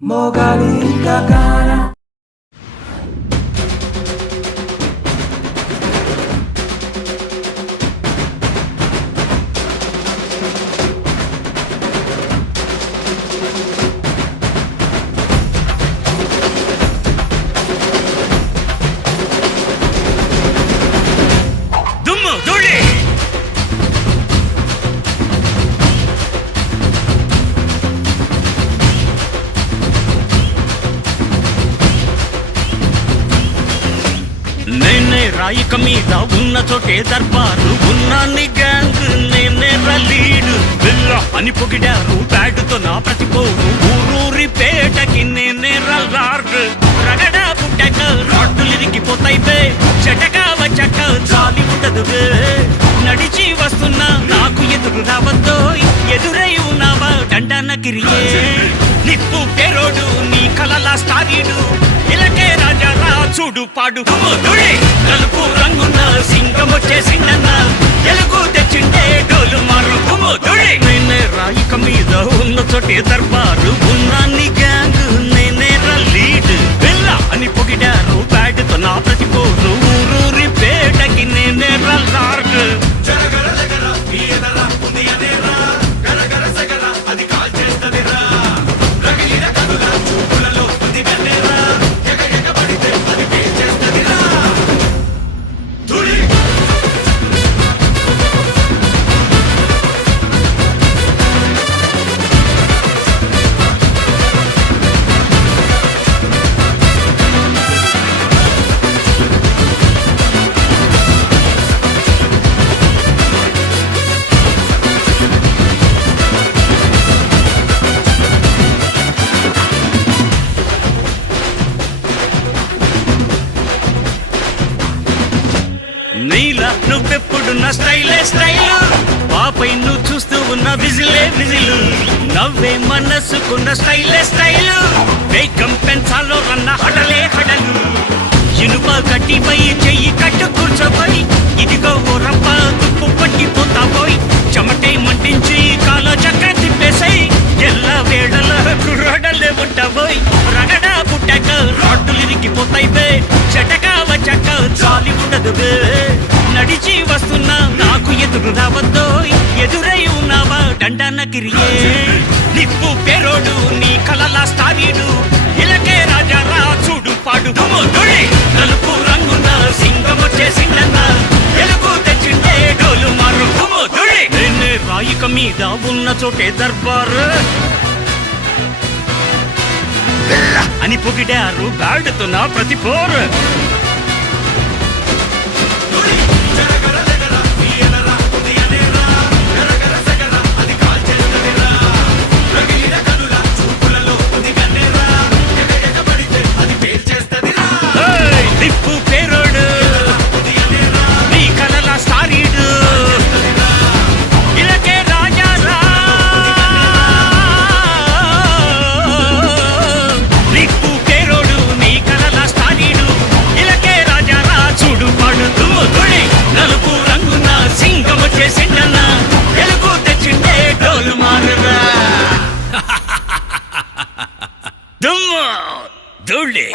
Mogali Gagana. నేనే రాయిక మీద ఉన్న చోటే దర్బారు ఉన్నాన్ని గ్యాంగ్ నేనే లీడు బిల్ల అని పొగిడారు బ్యాడుతో నా ప్రతిపోరు ఊరూరి పేటకి నేనే లార్డ్ రగడా పుట్టక రాడ్డులిరిగిపోతాయి బే చెటక వచ్చక చాలి ఉండదు బే నడిచి వస్తున్నా నాకు ఎదురు రావద్దో ఎదురై ఉన్నావా దండన గిరియే నిప్పు పేరోడు నీ కలలా స్టారీడు ఇలకే రాజా రా చూడు పాడు నలుపు రంగున్న సింగం వచ్చేసిందన్న ఎలుగు తెచ్చిండే డోలు మారు నేనే రాయిక మీద ఉన్న చోటే దర్బారు ఉన్నాన్ని గ్యాంగ్ నేనే లీడ్ బిల్ల అని పొగిడారు బ్యాడ్తో నా ప్రతిపోరు ఊరూరి పేటకి నేనే లార్డ్ నీలా నువ్వెప్పుడు నా స్టైలే స్టైలు పాపై నువ్వు చూస్తూ ఉన్న విజిలే విజిలు నవ్వే మనసుకున్న స్టైలే స్టైలు వేగం పెంచాలో రన్న హడలే హడలు ఇనుప గట్టిపై చెయ్యి కట్టు కూర్చోపోయి ఇదిగో ఓ రంప తుప్పు పట్టిపోతాపోయి చెమటే మంటించి కాలో చక్ర తిప్పేసాయి ఎల్ల వేళల కుర్రాడలే ఉంటాబోయ్ రగడా పుట్టాక రాడ్డులు ఇరిగిపోతాయి బే చెటక వచ్చాక చాలి ఉండదు బే నడిచి వస్తున్నా నాకు ఎదురు రావద్దో ఎదురై ఉన్నావా దండన గిరియే నిప్పు పేరోడు నీ కలలా స్టారీడు ఇలకే రాజా రా చూడు పాడు నలుపు రంగున సింగం వచ్చేసిందన్న ఎలుగు తెచ్చిండే డోలు మారు నేనే రాయిక మీద ఉన్న చోటే దర్బారు అని పొగిడారు బ్యాడ్తో నా ప్రతిపోరు నిప్పు పేరోడు నీ కలలా స్టారీడు ఇలకే రాజా రా నిప్పు పేరోడు నీ కలలా స్టారీడు ఇలకే రాజా రా చూడు పాడు నలుపు రంగున సింగం చేసిండన్న ఎలుగు తెచ్చిండే డోలు మారురా దుమ్ము ధూళి